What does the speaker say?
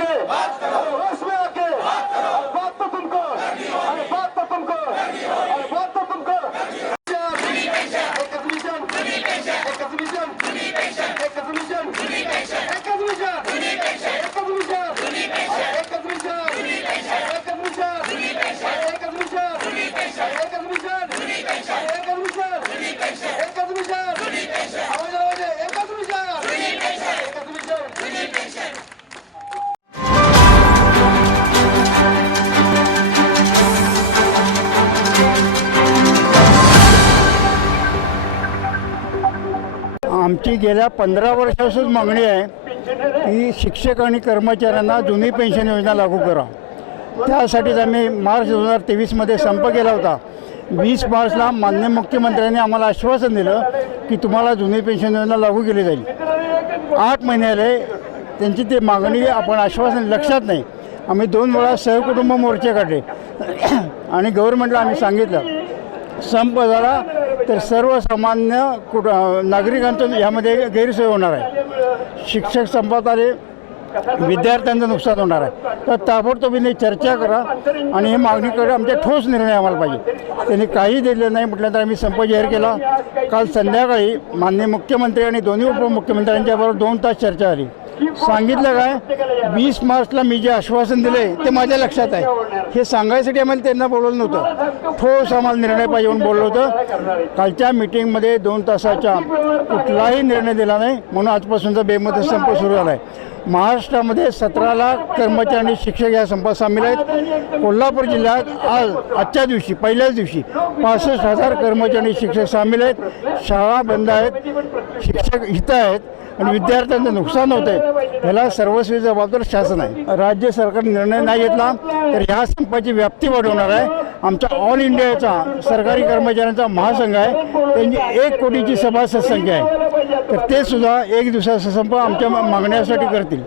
आके अरे होश में आके बात तो तुमको अरे बात तो तुमको अरे बात तो तुमको एकच मिशन एकच मिशन एकच मिशन एकच मिशन एकच मिशन एकच मिशन एकच मिशन एकच मिशन एकच मिशन एकच मिशन एकच मिशन आवाज आवाज एकच मिशन एकच मिशन आमची गेल्या 15 वर्षापासून मागणी आहे की शिक्षक आणि कर्मचाऱ्यांना जुनी पेन्शन योजना लागू करा। त्यासाठीच आम्ही मार्च 2023मध्ये संप केला होता। 20 मार्चला माननीय मुख्यमंत्र्यांनी आम्हाला आश्वासन दिलं की तुम्हाला जुनी पेन्शन योजना लागू केली जाईल। 8 महिने आले त्यांची ते मागणी आपण आश्वासन लक्षात नाही। आम्ही 2 वेळा सहकुटुंब मोर्चे काढले आणि गव्हर्नमेंटला आम्ही सांगितलं संप झाला तर सर्वसामान्य नागरिकांचं यामध्ये गैरसोय होणार आहे। शिक्षक संपात आले विद्यार्थ्यांचं नुकसान होणार आहे। तर ताबडतोबीने चर्चा करा आणि हे मागणीकडे आमचे ठोस निर्णय आम्हाला पाहिजे। त्यांनी काही दिलं नाही म्हटल्यानंतर आम्ही संप जाहीर केला। काल संध्याकाळी माननीय मुख्यमंत्री आणि दोन्ही उपमुख्यमंत्र्यांच्याबरोबर 2 तास चर्चा झाली। सांगितलं काय 20 मार्चला मी जे आश्वासन दिले ते माझ्या लक्षात आहे हे सांगायसाठी आम्हाला त्यांना बोलवलं नव्हतं। ठोस आम्हाला निर्णय पाहिजे म्हणून बोललो होतं। कालच्या मीटिंगमध्ये 2 तासाचा कुठलाही निर्णय दिला नाही म्हणून आजपासूनचा बेमुदत संप सुरू झाला आहे। महाराष्ट्रामध्ये 17 लाख कर्मचारी आणि शिक्षक या संपात सामील आहेत। कोल्हापूर जिल्ह्यात आजच्या दिवशी पहिल्याच दिवशी 65,000 कर्मचारी आणि शिक्षक सामील आहेत। शाळा बंद आहेत, शिक्षक हित आहेत आणि विद्यार्थ्यांचं नुकसान होतं आहे। ह्याला सर्वस्वी जबाबदार शासन आहे। राज्य सरकार निर्णय नाही घेतला तर ह्या संपाची व्याप्ती वाढवणार आहे। आमचा ऑल इंडियाचा सरकारी कर्मचाऱ्यांचा महासंघ आहे, त्यांची 1 कोटीची सभासद संख्या आहे। तर ते सुद्धा 1 दिवसाचा संप आमच्या मागण्यासाठी करतील।